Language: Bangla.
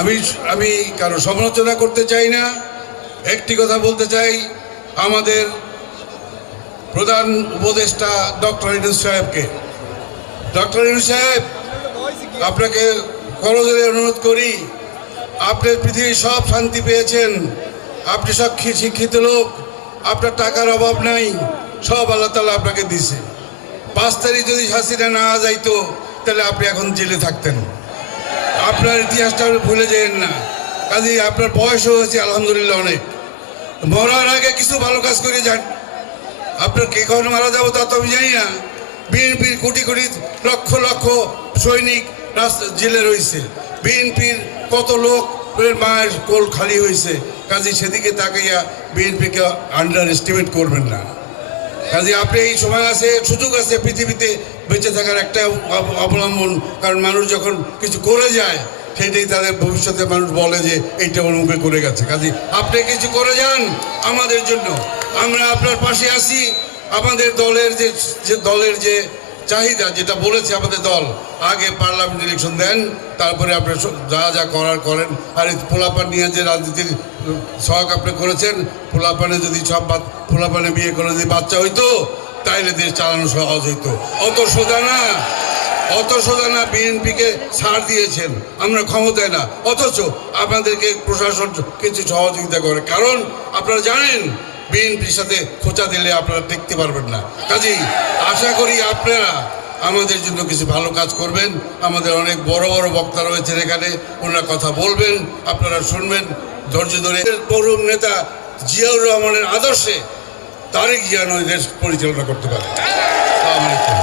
আমি আমি কারো সমালোচনা করতে চাই না। একটি কথা বলতে চাই, আমাদের প্রধান উপদেষ্টা ডক্টর ইউনূস সাহেবকে, ডক্টর ইউনূস সাহেব, আপনাকে করজোড়ে অনুরোধ করি, আপনি পৃথিবীর সব শান্তি পেয়েছেন, আপনি সব শিক্ষিত লোক, আপনার টাকার অভাব নাই, সব আল্লাহ তাআলা আপনাকে দিছে। 5 তারিখ যদি হাসিনা না যাইতো তাহলে আপনি এখন জেলে থাকতেন। আপনার ইতিহাসটা ভুলে যেন না। কাজেই আপনার বয়সও হয়েছে আলহামদুলিল্লাহ অনেক, মরার আগে কিছু ভালো কাজ করে যান। আপনার কে কখন মারা যাবো তা তো আমি জানি না। বিএনপির কোটি কোটি লক্ষ লক্ষ সৈনিক জেলে রয়েছে, বিএনপির কত লোক মায়ের কোল খালি হয়েছে। কাজে সেদিকে তাকাইয়া বিএনপিকে আন্ডার এস্টিমেট করবেন না। কাজে আপনি এই সময় আছে, সুযোগ আছে পৃথিবীতে বেঁচে থাকার একটা অবলম্বন। কারণ মানুষ যখন কিছু করে যায় সেটাই তাদের ভবিষ্যতে মানুষ বলে যে এইটা ওর মুখে করে গেছে। কাজে আপনি কিছু করে যান আমাদের জন্য, আমরা আপনার পাশে আছি। আমাদের দলের যে চাহিদা, যেটা বলেছে আমাদের দল, আগে পার্লামেন্ট ইলেকশন দেন, তারপরে আপনার যা যা করার করেন। আর এই পোলাপান নিয়ে যে রাজনীতির শখ আপনি করেছেন, পোলাপানে যদি সব পোলাপানে বিয়ে করে যদি বাচ্চা হইতো তাইলে দেশ চালানো সহজ হইতো। অত সোজা না, অত সোজা না। বিএনপিকে ছাড় দিয়েছেন, আমরা ক্ষমতায় না, অথচ আপনাদেরকে প্রশাসন কিছু সহযোগিতা করে। কারণ আপনারা জানেন বিএনপির সাথে খোঁচা দিলে আপনারা টিকতে পারবেন না। কাজেই আশা করি আপনারা আমাদের জন্য কিছু ভালো কাজ করবেন। আমাদের অনেক বড় বড় বক্তা রয়েছেন এখানে, ওনারা কথা বলবেন, আপনারা শুনবেন ধৈর্য ধরে। তরুণ নেতা জিয়াউর রহমানের আদর্শে তারেক জিয়া দেশ পরিচালনা করতে পারে। আসসালামু আলাইকুম।